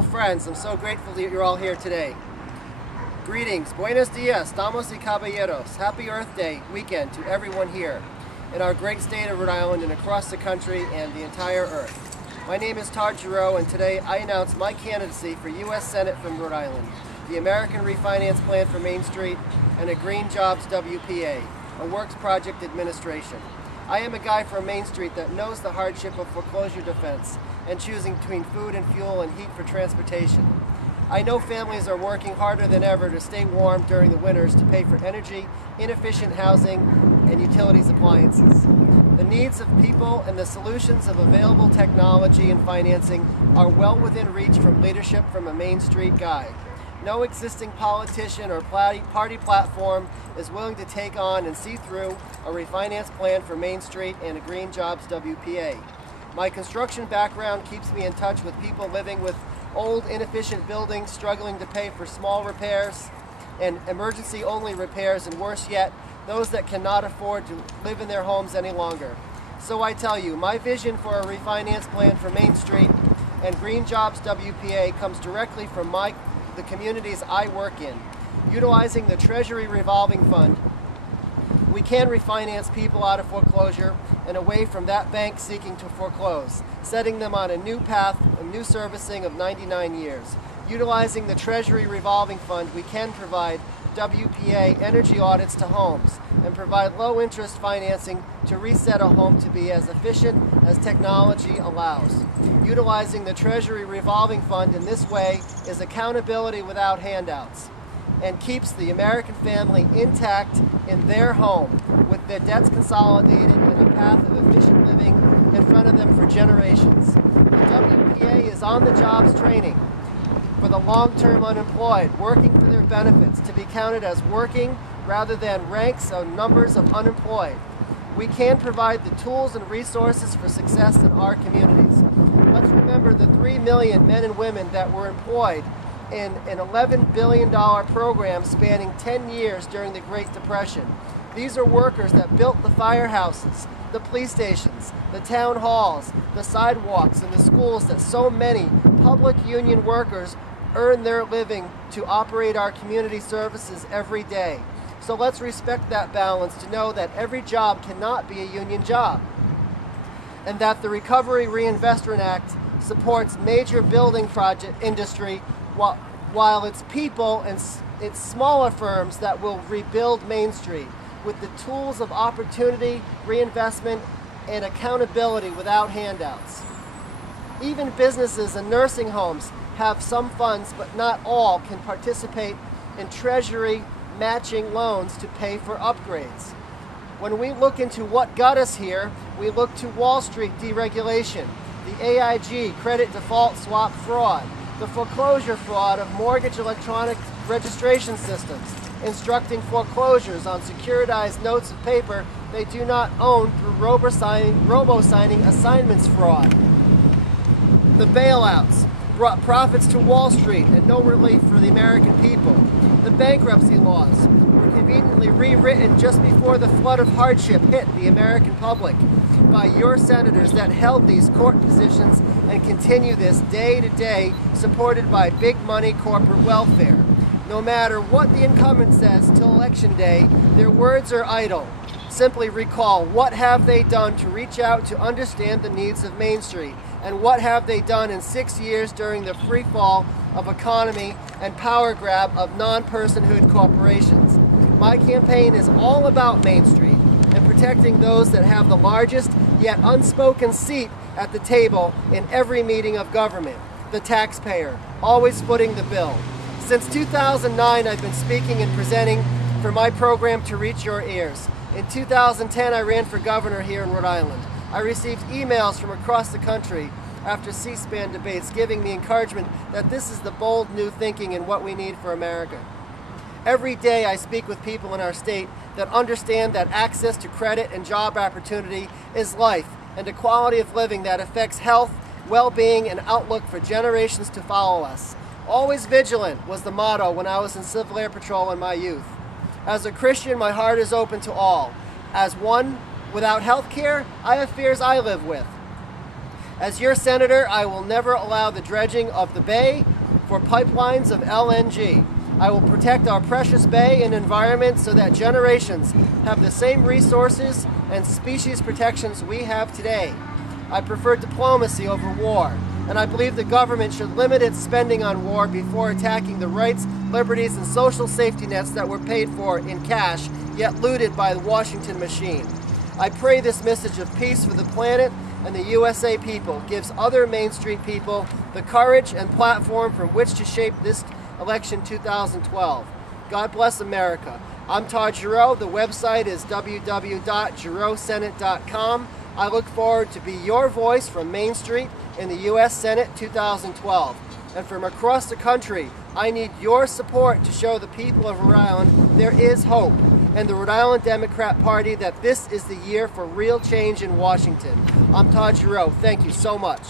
Hello friends, I'm so grateful that you're all here today. Greetings, buenos dias, damas y caballeros. Happy Earth Day weekend to everyone here in our great state of Rhode Island and across the country and the entire Earth. My name is Todd Giroux, and today I announce my candidacy for U.S. Senate from Rhode Island, the American Refinance Plan for Main Street, and a Green Jobs WPA, a Works Project Administration. I am a guy from Main Street that knows the hardship of foreclosure defense and choosing between food and fuel and heat for transportation. I know families are working harder than ever to stay warm during the winters to pay for energy, inefficient housing, and utilities appliances. The needs of people and the solutions of available technology and financing are well within reach from leadership from a Main Street guy. No existing politician or party platform is willing to take on and see through a refinance plan for Main Street and a Green Jobs WPA. My construction background keeps me in touch with people living with old, inefficient buildings, struggling to pay for small repairs and emergency-only repairs, and worse yet, those that cannot afford to live in their homes any longer. So I tell you, my vision for a refinance plan for Main Street and Green Jobs WPA comes directly from the communities I work in. Utilizing the Treasury Revolving Fund, we can refinance people out of foreclosure and away from that bank seeking to foreclose, setting them on a new path, a new servicing of 99 years. Utilizing the Treasury Revolving Fund, we can provide WPA energy audits to homes and provide low-interest financing to reset a home to be as efficient as technology allows. Utilizing the Treasury Revolving Fund in this way is accountability without handouts and keeps the American family intact in their home with their debts consolidated and a path of efficient living in front of them for generations. The WPA is on-the-jobs training for the long-term unemployed, working for their benefits to be counted as working rather than ranks or numbers of unemployed. We can provide the tools and resources for success in our communities. Let's remember the 3 million men and women that were employed in an $11 billion program spanning 10 years during the Great Depression. These are workers that built the firehouses, the police stations, the town halls, the sidewalks, and the schools that so many public union workers earn their living to operate our community services every day. So let's respect that balance to know that every job cannot be a union job, and that the Recovery Reinvestment Act supports major building project industry while it's people and it's smaller firms that will rebuild Main Street with the tools of opportunity, reinvestment, and accountability without handouts. Even businesses and nursing homes have some funds, but not all can participate in Treasury matching loans to pay for upgrades. When we look into what got us here, we look to Wall Street deregulation, the AIG credit default swap fraud, the foreclosure fraud of mortgage electronic registration systems, instructing foreclosures on securitized notes of paper they do not own through robo-signing assignments fraud. The bailouts brought profits to Wall Street and no relief for the American people. The bankruptcy laws were conveniently rewritten just before the flood of hardship hit the American public by your senators that held these court positions and continue this day to day, supported by big money corporate welfare. No matter what the incumbent says till election day, their words are idle. Simply recall, what have they done to reach out to understand the needs of Main Street? And what have they done in 6 years during the free fall of economy and power grab of non-personhood corporations? My campaign is all about Main Street and protecting those that have the largest yet unspoken seat at the table in every meeting of government, the taxpayer, always footing the bill. Since 2009, I've been speaking and presenting for my program to reach your ears. In 2010, I ran for governor here in Rhode Island. I received emails from across the country after C-SPAN debates giving me encouragement that this is the bold new thinking and what we need for America. Every day I speak with people in our state that understand that access to credit and job opportunity is life and a quality of living that affects health, well-being, and outlook for generations to follow us. Always vigilant was the motto when I was in Civil Air Patrol in my youth. As a Christian, my heart is open to all. As one without health care, I have fears I live with. As your senator, I will never allow the dredging of the bay for pipelines of LNG. I will protect our precious bay and environment so that generations have the same resources and species protections we have today. I prefer diplomacy over war, and I believe the government should limit its spending on war before attacking the rights, liberties, and social safety nets that were paid for in cash, yet looted by the Washington machine. I pray this message of peace for the planet and the USA people gives other Main Street people the courage and platform from which to shape this election 2012. God bless America. I'm Todd Giroux. The website is www.girouxsenate.com. I look forward to be your voice from Main Street in the U.S. Senate 2012. And from across the country, I need your support to show the people of Rhode Island there is hope, and the Rhode Island Democrat Party that this is the year for real change in Washington. I'm Todd Giroux. Thank you so much.